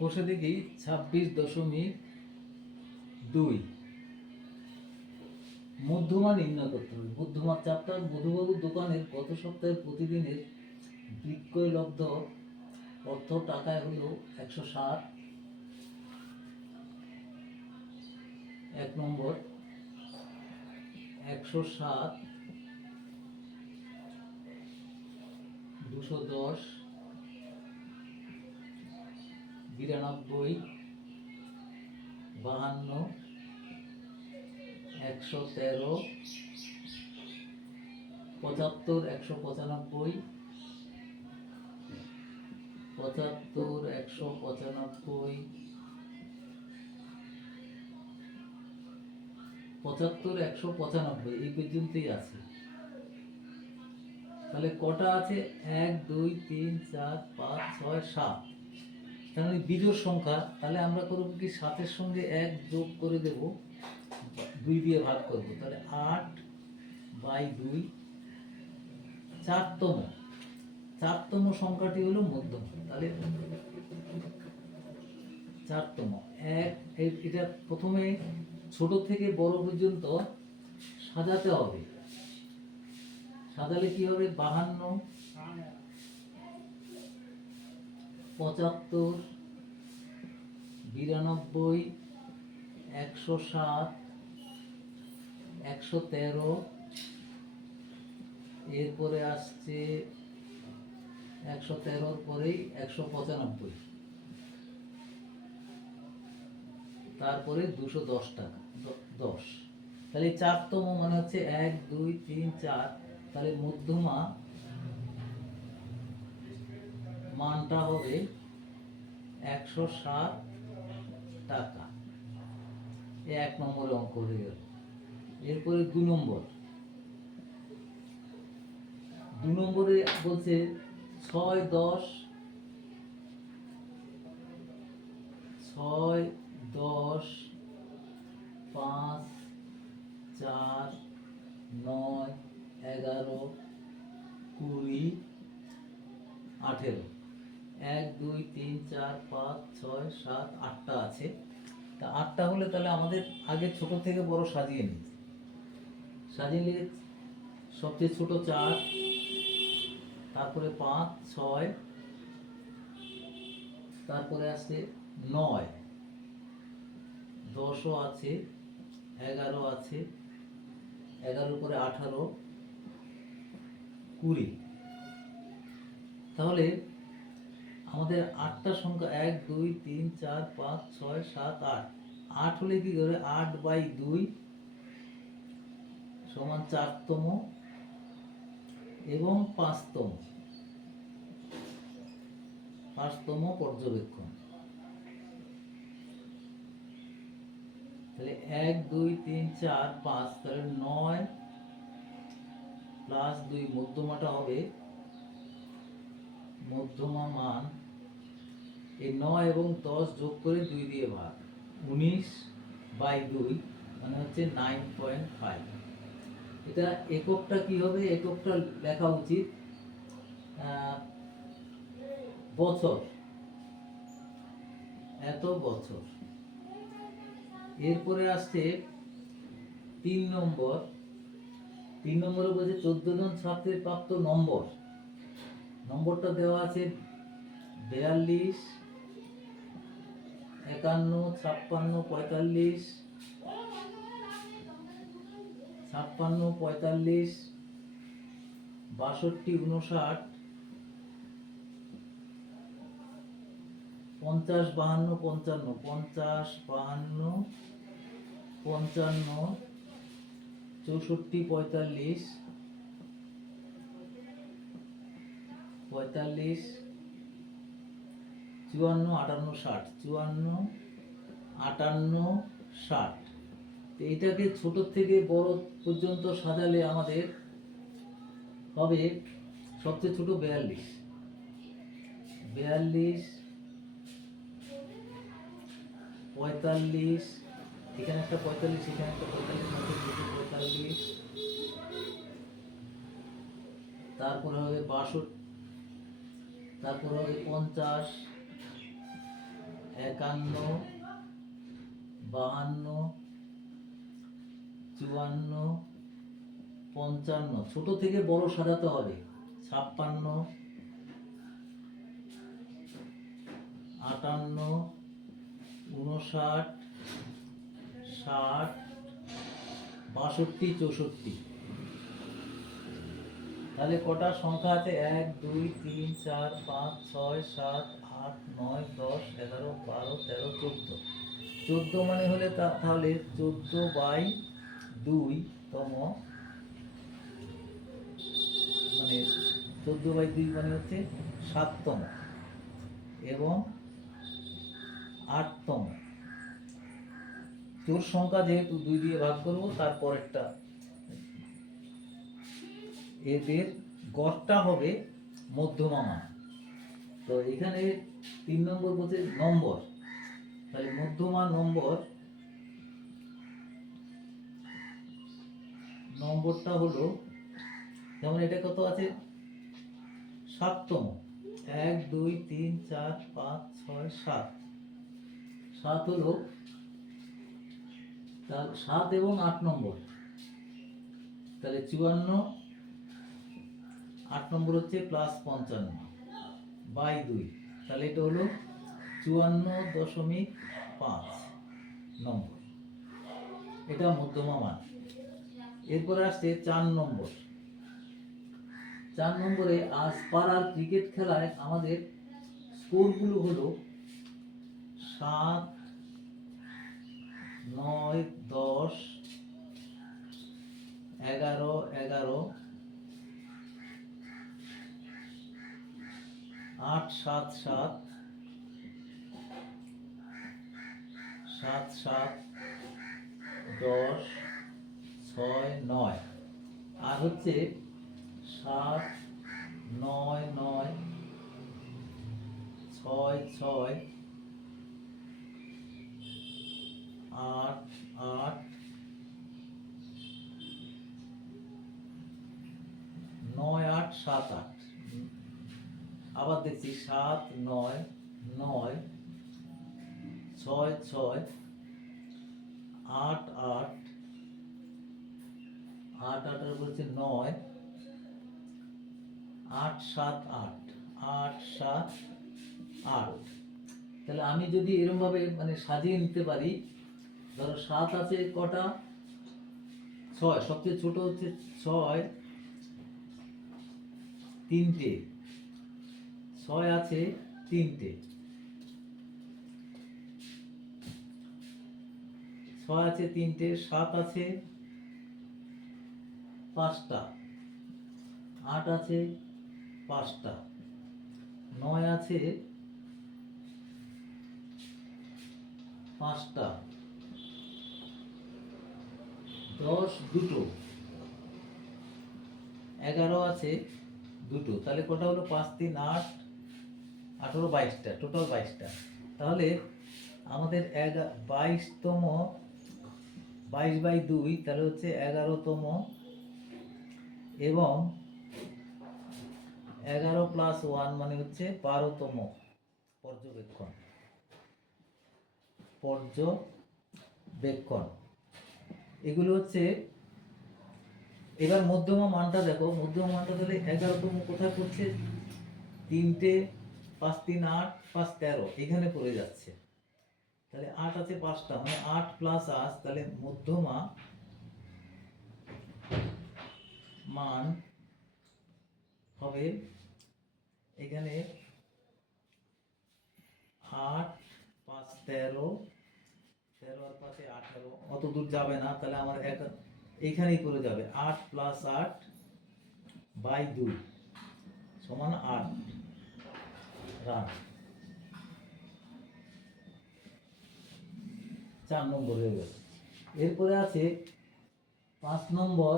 কষে দেখি ছাব্বিশ দশমিক দুই। মধ্যমা নির্ণয় করতে হবে। মধ্যমার চাপটা মধুবাবুর দোকানের গত সপ্তাহে প্রতিদিনের বিক্রয়লব্ধ অর্থ টাকায় হলো একশো ষাট। এক নম্বর, একশো সাত দুশো দশ। বিরানব্বই বাহান্ন, একশো তেরো, পঁচাত্তর, একশো পঁচানব্বই, পঁচাত্তর, একশো পঁচানব্বই, পঁচাত্তর, একশো পঁচানব্বই, এই পর্যন্তই আছে। তাহলে কটা আছে? এক, দুই, তিন, চার, পাঁচ, ছয়, সাত। তাহলে বিজোড় সংখ্যা, তাহলে আমরা করব কি সাতের সঙ্গে এক যোগ করে দেব, দুই দিয়ে ভাগ করব, তাহলে আট বাই দুই, চারতম চারতম সংখ্যাটি হলো মধ্যম, তাহলে চারতম, এক এটা প্রথমে ছোট থেকে বড় পর্যন্ত সাজাতে হবে, সাজালে কি হবে? বাহান্ন পঁচাত্তর, বিরানব্বই, একশো সাত, একশো তেরো, এরপরে আসছে একশো তেরোর পরেই একশো পঁচানব্বই। তারপরে দুশো দশ টাকা দশ। তাহলে চারতম মানে হচ্ছে এক, দুই, তিন, চার। তাহলে মধ্যমা মানটা হবে একশো সাত টাকা। এক নম্বরে অঙ্ক হয়ে গেল। এরপরে দু নম্বর। দু নম্বরে বলছে ছয় দশ ছয় দশ, পাঁচ, চার, নয়, এগারো, কুড়ি, আঠেরো। এক, দুই, তিন, চার, পাঁচ, ছয়, সাত, আটটা আছে। তা আটটা হলে তাহলে আমাদের আগে ছোট থেকে বড় সাজিয়ে নিই। সাজিয়ে নিলে সবচেয়ে ছোট চার, তারপরে পাঁচ, ছয়, তারপরে আছে নয়। দশও আছে, এগারো আছে, এগারোর পরে আঠারো, কুড়ি। তাহলে আমাদের আটটা সংখ্যা এক, দুই, তিন, চার, পাঁচ, ছয়, সাত, আট। আট হলে কি করে? আট বাই দুই সমান চারতম এবং পাঁচতম। পাঁচতম পর্যবেক্ষণ। তাহলে এক, দুই, তিন, চার, পাঁচ, তাহলে নয় প্লাস দুই, মধ্যমাটা হবে মধ্যমা মান এই নয় এবং দশ যোগ করে দুই দিয়ে ভাগ, উনিশ বাই দুই মানে হচ্ছে নাইন পয়েন্ট ফাইভ এটা এককটা কি হবে? এককটা লেখা উচিত বছর। এত বছর। এরপরে আসছে তিন নম্বর। তিন নম্বরে বলছে চোদ্দ জন ছাত্রের প্রাপ্ত নম্বর। নম্বরটা দেওয়া আছে বিয়াল্লিশ একান্ন, ছাপ্পান্ন, পঁয়তাল্লিশ ছাপ্পান্ন, পঁয়তাল্লিশ, বাষট্টি উনষাট পঞ্চাশ, বাহান্ন, পঞ্চান্ন, পঞ্চাশ, বাহান্ন, পঞ্চান্ন, চৌষট্টি, পঁয়তাল্লিশ পঁয়তাল্লিশ চুয়ান্ন, আটান্ন, ষাট। চুয়ান্ন, আটান্ন, ষাট। তো এইটাকে ছোট থেকে বড় পর্যন্ত সাজালে আমাদের হবে সবচেয়ে ছোট বিয়াল্লিশ। বিয়াল্লিশ পঁয়তাল্লিশ, এখানে একটা পঁয়তাল্লিশ, এখানে একটা পঁয়তাল্লিশ পঁয়তাল্লিশ। তারপরে হবে বাষট্টি, তারপরে হবে পঞ্চাশ একান্ন, বাহান্ন, চুয়ান্ন, পঞ্চান্ন। ছোট থেকে বড় সাজাতে হবে। ছাপ্পান্ন, আটান্ন উনষাট ষাট, বাষট্টি, চৌষট্টি। তাহলে কটা সংখ্যা আছে? এক, দুই, তিন, চার, পাঁচ, ছয়, সাত, আট, নয়, দশ, এগারো, বারো, তেরো, চোদ্দ। চোদ্দ মানে হলে তাহলে চোদ্দ বাই দুই তম মানে চোদ্দ বাই দুই মানে হচ্ছে সাততম এবং আটতম। চোর সংখ্যা যেহেতু দুই দিয়ে ভাগ করব, তারপরেরটা এদের গড়টা হবে মধ্যমা মান তো এখানে তিন নম্বর বলছে নম্বর। তাহলে মধ্যমা নম্বর নম্বরটা হলো, যেমন এটা কত আছে? সাততম। এক, দুই, তিন, চার, পাঁচ, ছয়, সাত। সাত হলো তার সাত এবং আট নম্বর। তাহলে চুয়ান্ন আট নম্বর হচ্ছে প্লাস পঞ্চান্ন। বাই দুই। তাহলে এটা হলো চুয়ান্ন দশমিক পাঁচ নম্বর। এটা মধ্যমা মান। এরপরে আসছে চার নম্বর। চার নম্বরে আজ পাড়ার ক্রিকেট খেলায় আমাদের স্কোরগুলো হলো সাত, নয়, দশ, এগারো এগারো আট সাত সাত সাত সাত, দশ, ছয়, নয়। আর হচ্ছে সাত, নয় নয়, ছয় ছয়, আট আট, নয়, আট, সাত, আট। আবার দেখছি সাত নয় নয় ছয় ছয় আট আট আট আটের বলছে নয় আট সাত আট আট সাত আট। তাহলে আমি যদি এরকম ভাবে মানে সাজিয়ে নিতে পারি, ধরো সাত আছে কটা? ছয়, সবচেয়ে ছোট হচ্ছে ছয়, তিনটে। ছয় আছে, তিনটে। ছয় আছে, তিনটে, সাত আছে, পাঁচটা। আট আছে, পাঁচটা। নয় আছে, পাঁচটা। দশ দুটো। এগারো আছে, দুটো। তাহলে কটা হলো? পাঁচ, তিন, আট আঠারো বাইশটা টোটাল বাইশটা। তাহলে আমাদের এগা, বাইশতম, বাইশ বাই দুই, তাহলে হচ্ছে এগারোতম এবং এগারো প্লাস ওয়ান মানে হচ্ছে বারোতম পর্যবেক্ষণ। পর্যবেক্ষণ। এগুলো হচ্ছে, এবার মধ্যমা মানটা দেখো। মধ্যমা মানটা তাহলে এগারোতম কোথায় পড়ছে? তিনটে পাঁচ তিন আট, পাঁচ তেরো, এখানে পড়ে যাচ্ছে। তাহলে আট আছে পাঁচটা মানে আট প্লাস আট, তাহলে মধ্যমা মান হবে এখানে আট পাঁচ তেরো তেরো আর পাঁচে আঠারো, অত দূর যাবে না, তাহলে আমার এক এইখানেই করে যাবে। আট প্লাস আট বাই দুই সমান আট। চার নম্বর হয়ে গেল এরপরে আছে পাঁচ নম্বর